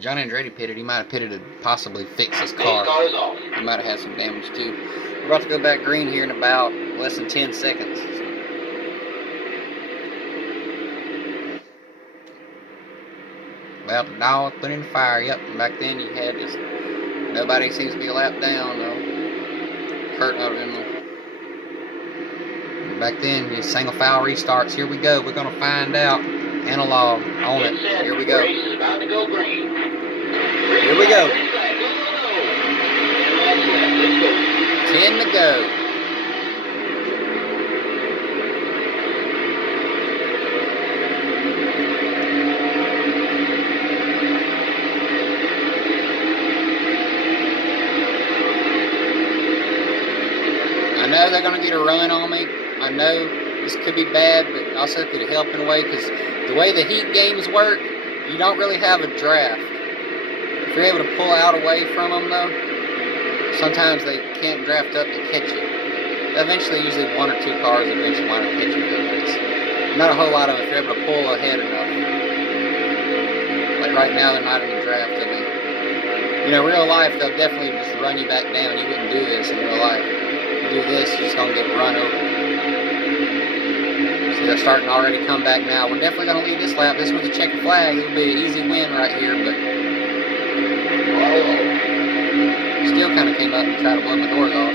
John Andretti pitted. He might have pitted to possibly fix his car. He might have had some damage too. We're about to go back green here in about less than 10 seconds. Well, the dog put in the fire. Yep, back then you had just nobody seems to be a lap down though. Kurt out in them. Back then, you single foul restarts. Here we go. We're gonna find out. Analog on it. Here we go. Here we go. 10 to go. I know they're going to get a run on me. I know this could be bad, but also could help in a way because the way the heat games work, you don't really have a draft. If you're able to pull out away from them, though, sometimes they can't draft up to catch you. Eventually, usually one or two cars eventually wind up catching you. But it's not a whole lot of it if you're able to pull ahead enough. Like right now, they're not in the draft of me. You know, real life, they'll definitely just run you back down. You wouldn't do this in real life. Do this, you're just going to get run over. See, they're starting to already come back now. We're definitely going to lead this lap. This was a checkered flag. It would be an easy win right here, but still kind of came up and tried to blow my doors off.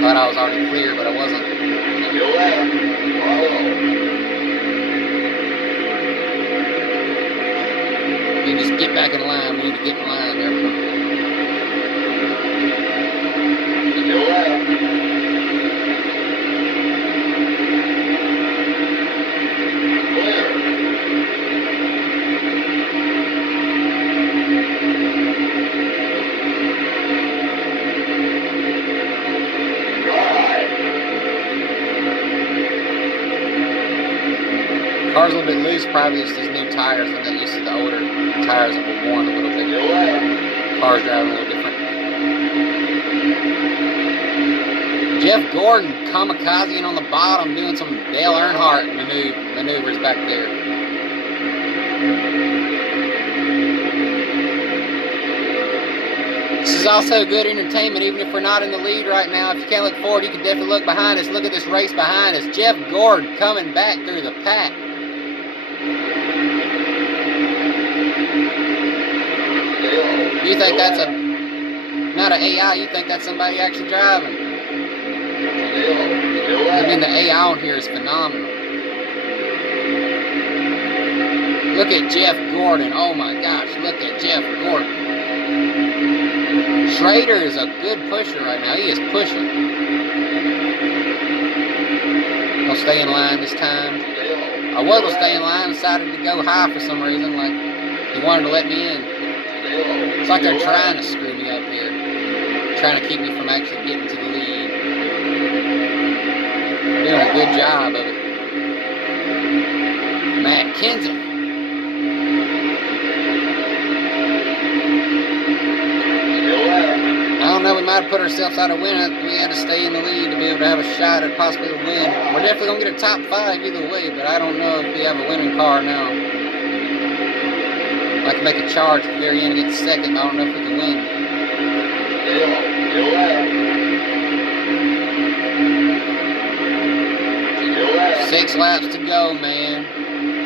Thought I was already clear, but I wasn't. You just get back in line. We need to get in line there. Car's a little bit loose, probably just these new tires. I'm not used to the older tires that were worn a little bit. Car's driving a little different. Jeff Gordon kamikazing on the bottom, doing some Dale Earnhardt maneuvers back there. This is also good entertainment, even if we're not in the lead right now. If you can't look forward, you can definitely look behind us. Look at this race behind us. Jeff Gordon coming back through the pack. You think that's not an AI, you think that's somebody actually driving. I mean, the AI on here is phenomenal. Look at Jeff Gordon. Oh my gosh, look at Jeff Gordon. SRADER is a good pusher right now. He is pushing. Gonna stay in line this time. I was gonna stay in line, decided to go high for some reason, like he wanted to let me in. It's like they're trying to screw me up here. Trying to keep me from actually getting to the lead. They're doing a good job of it. Matt Kenseth. I don't know, we might have put ourselves out of win. We had to stay in the lead to be able to have a shot at possibly a win. We're definitely going to get a top 5 either way, but I don't know if we have a winning car now. I can make a charge at the very end and get second, but I don't know if we can win. 6 laps to go, man.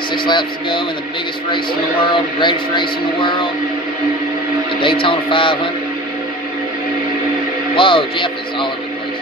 6 laps to go in the biggest race in the world, the greatest race in the world, the Daytona 500. Whoa, Jeff is all over the place.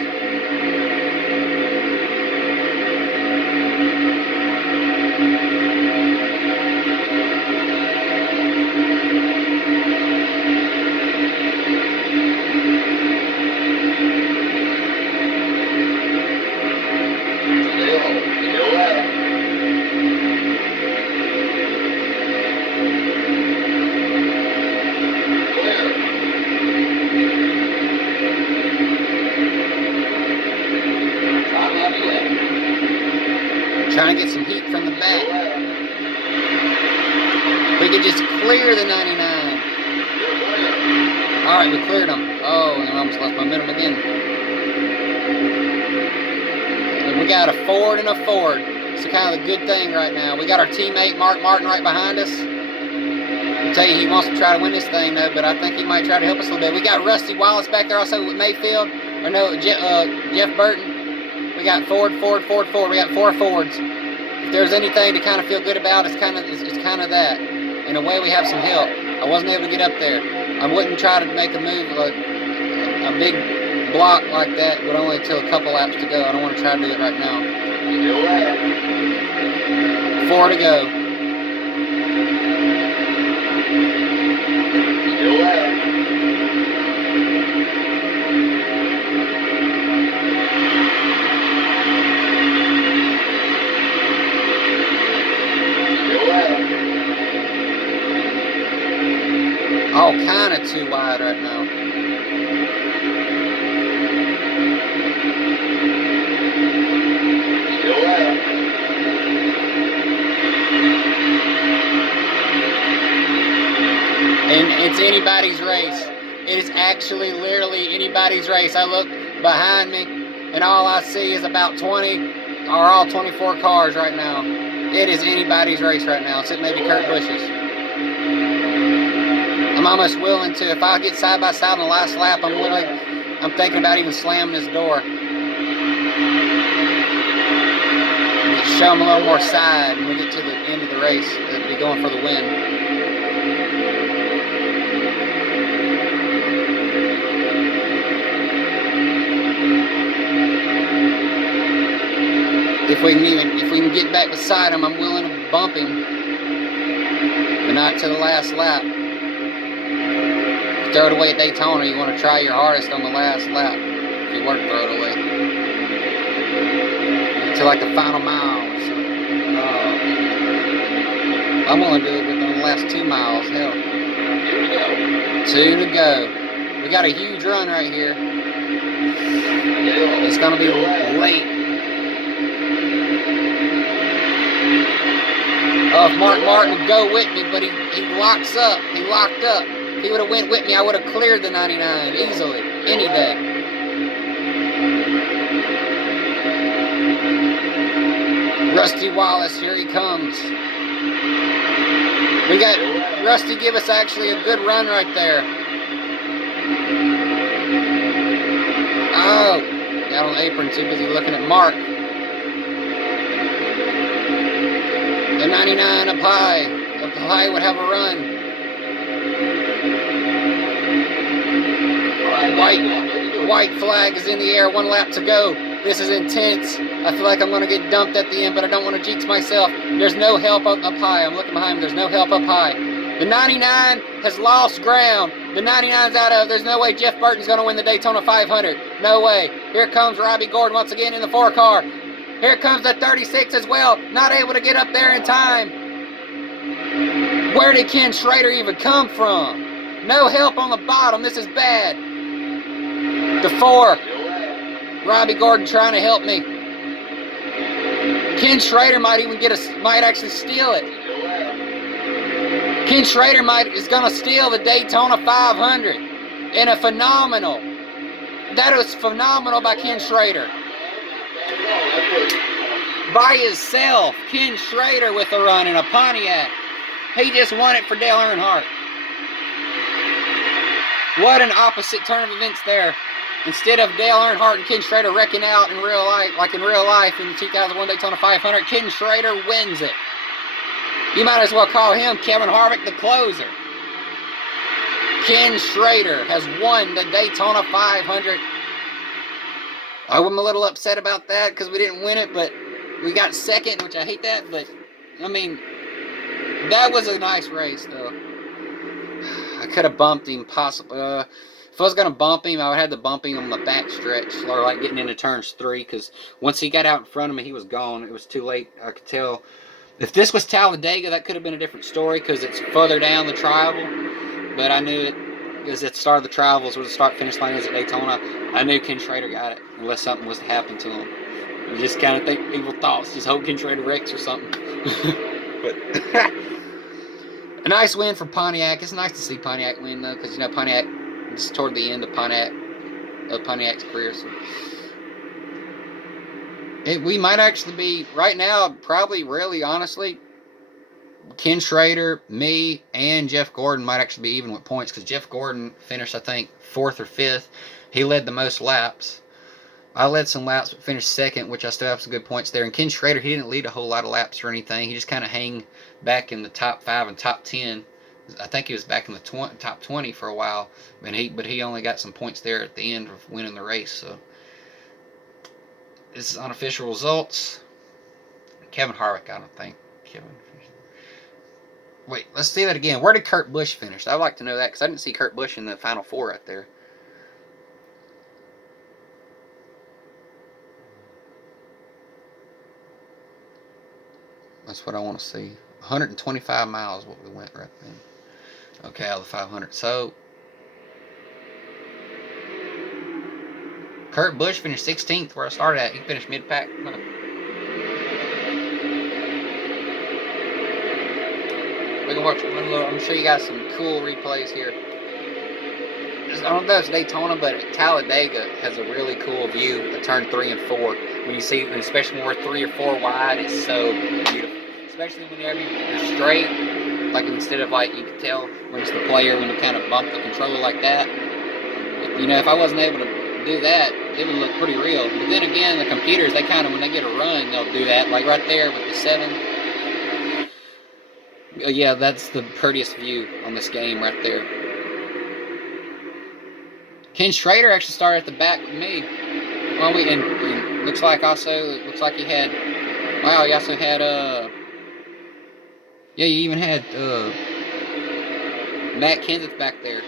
Trying to get some heat from the back. We could just clear the 99. Alright, we cleared them. Oh, and I almost lost momentum again. And we got a Ford and a Ford. It's kind of the good thing right now. We got our teammate Mark Martin right behind us. I'll tell you, he wants to try to win this thing though, but I think he might try to help us a little bit. We got Rusty Wallace back there also with Mayfield, or no, Jeff Burton. We got Ford. We got 4 Fords. If there's anything to kind of feel good about, it's kind of that. In a way, we have some help. I wasn't able to get up there. I wouldn't try to make a move like a big block like that, but only until a couple laps to go. I don't want to try to do it right now. 4 to go. Oh, kind of too wide right now. And it's anybody's race. It is actually literally anybody's race. I look behind me and all I see is about 20 or all 24 cars right now. It is anybody's race right now, except maybe Kurt Busch's. I'm almost willing to, if I get side by side on the last lap, I'm thinking about even slamming this door. Show them a little more side when we get to the end of the race. They'll be going for the win. If we can get back beside him, I'm willing to bump him, but not to the last lap. Throw it away at Daytona, you want to try your hardest on the last lap if you were to throw it away. To like the final mile or something. I'm going to do it within the last 2 miles, hell. 2 to go. We got a huge run right here. It's going to be late. Oh, if Mark Martin would go with me, but he locks up. He locked up. If he would have went with me, I would have cleared the 99 easily, any day. Rusty Wallace, here he comes. We got Rusty give us actually a good run right there. Oh, got on the apron too busy looking at Mark. The 99 up high. Up high would have a run. White flag is in the air, 1 lap to go. This is intense. I feel like I'm going to get dumped at the end, but I don't want to jinx myself. There's no help up high. I'm looking behind me. There's no help up high. The 99 has lost ground. The 99's out of. There's no way Jeff Burton's going to win the Daytona 500. No way. Here comes Robbie Gordon once again in the 4 car. Here comes the 36 as well. Not able to get up there in time. Where did Ken Schrader even come from? No help on the bottom. This is bad. The 4. Robbie Gordon trying to help me. Ken Schrader might even might actually steal it. Ken Schrader is going to steal the Daytona 500 in a phenomenal. That was phenomenal by Ken Schrader. By himself, Ken Schrader with a run in a Pontiac. He just won it for Dale Earnhardt. What an opposite turn of events there. Instead of Dale Earnhardt and Ken Schrader wrecking out in real life, like in real life in the 2001 Daytona 500, Ken Schrader wins it. You might as well call him Kevin Harvick the closer. Ken Schrader has won the Daytona 500. I'm a little upset about that because we didn't win it, but we got second, which I hate that, but I mean, that was a nice race though. I could have bumped him possibly. If I was going to bump him, I would have to bump him on the back stretch, or like getting into turns 3, because once he got out in front of me, he was gone. It was too late. I could tell. If this was Talladega, that could have been a different story, because it's further down the Tribal. But I knew it, because at the start of the Tribals, where the start-finish line is at Daytona, I knew Ken Schrader got it, unless something was to happen to him. You just kind of think evil thoughts. Just hope Ken Schrader wrecks or something. But a nice win for Pontiac. It's nice to see Pontiac win, though, because, you know, Pontiac... It's toward the end of Pontiac's career. So. We might actually be, right now, probably, really, honestly, Ken Schrader, me, and Jeff Gordon might actually be even with points, because Jeff Gordon finished, I think, 4th or 5th. He led the most laps. I led some laps, but finished 2nd, which I still have some good points there. And Ken Schrader, he didn't lead a whole lot of laps or anything. He just kind of hang back in the top 5 and top 10. I think he was back in the top 20 for a while, but he only got some points there at the end of winning the race. So this is unofficial results. Kevin Harvick, I don't think. Wait, let's see that again. Where did Kurt Busch finish? I'd like to know that, because I didn't see Kurt Busch in the Final Four right there. That's what I want to see. 125 miles what we went right then. Okay, out of the 500. So, Kurt Busch finished 16th where I started at. He finished mid-pack. I'm going to watch one little. I'm going to show you guys some cool replays here. I don't know if it's Daytona, but Talladega has a really cool view of turn 3 and 4. When you see, especially when we're 3 or 4 wide, it's so beautiful. Especially whenever you're straight, like instead of like, you can tell when it's the player, when you kind of bump the controller like that. If I wasn't able to do that, it would look pretty real. But then again, the computers, they kind of, when they get a run, they'll do that. Like right there with the 7. Yeah, that's the prettiest view on this game right there. Ken Schrader actually started at the back with me. Well, and looks like he had, wow, he also had, yeah, you even had Matt Kenseth back there.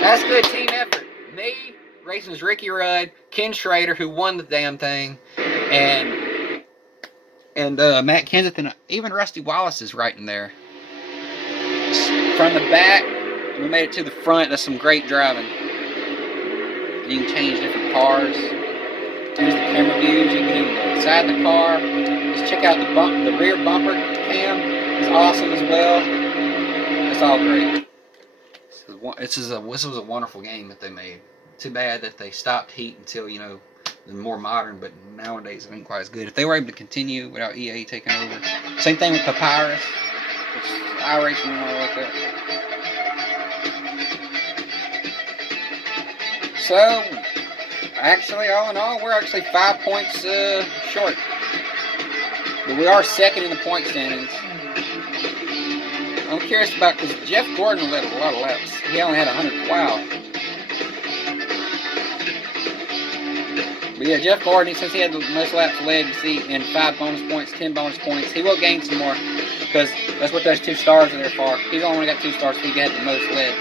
That's good team effort. Me, racing's Ricky Rudd, Ken Schrader, who won the damn thing, and Matt Kenseth, and even Rusty Wallace is right in there. From the back, we made it to the front. That's some great driving. You can change different cars. Here's the camera views. You can even go inside the car. Just check out the rear bumper cam. It's awesome as well. It's all great. This was a wonderful game that they made. Too bad that they stopped Heat until, the more modern, but nowadays it ain't quite as good. If they were able to continue without EA taking over. Same thing with Papyrus, which is iRacing and all like that. So, actually, all in all, we're actually 5 points short. But we are 2nd in the point standings. I'm curious about, because Jeff Gordon led a lot of laps. He only had 100. Wow. But yeah, Jeff Gordon, since he had the most laps led, you see, in 5 bonus points, 10 bonus points, he will gain some more, because that's what those 2 stars are there for. He's only got 2 stars, so he got the most led.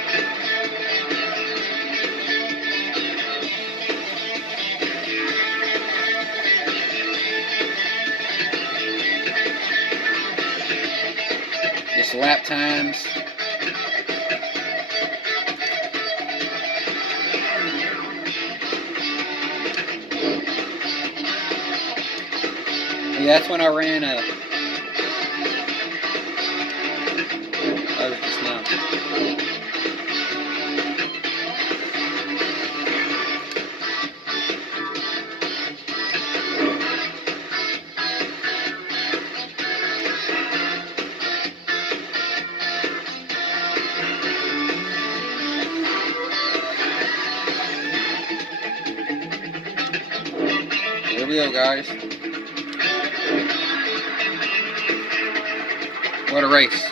Just lap times. Yeah, that's when I ran just now. Here we go, guys. What a race.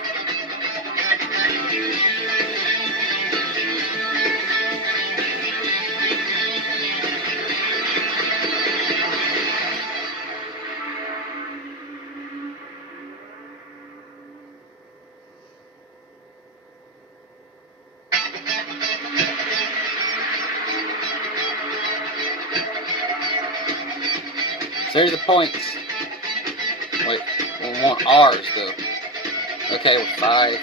So here's the points. Wait, we want ours though. Okay, with 5.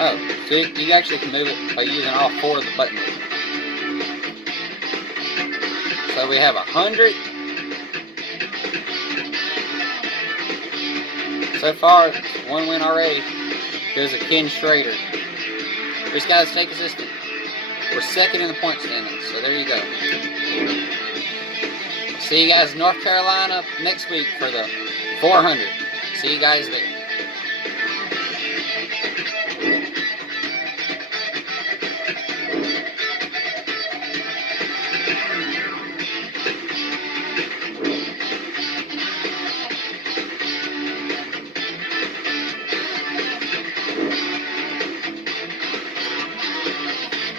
Oh, so you actually can move it by using all 4 of the buttons. So we have 100. So far, 1 win already. Goes to Ken Schrader. This guy's stay consistent. We're second in the point standings, so there you go. See you guys in North Carolina next week for the 400. See you guys there.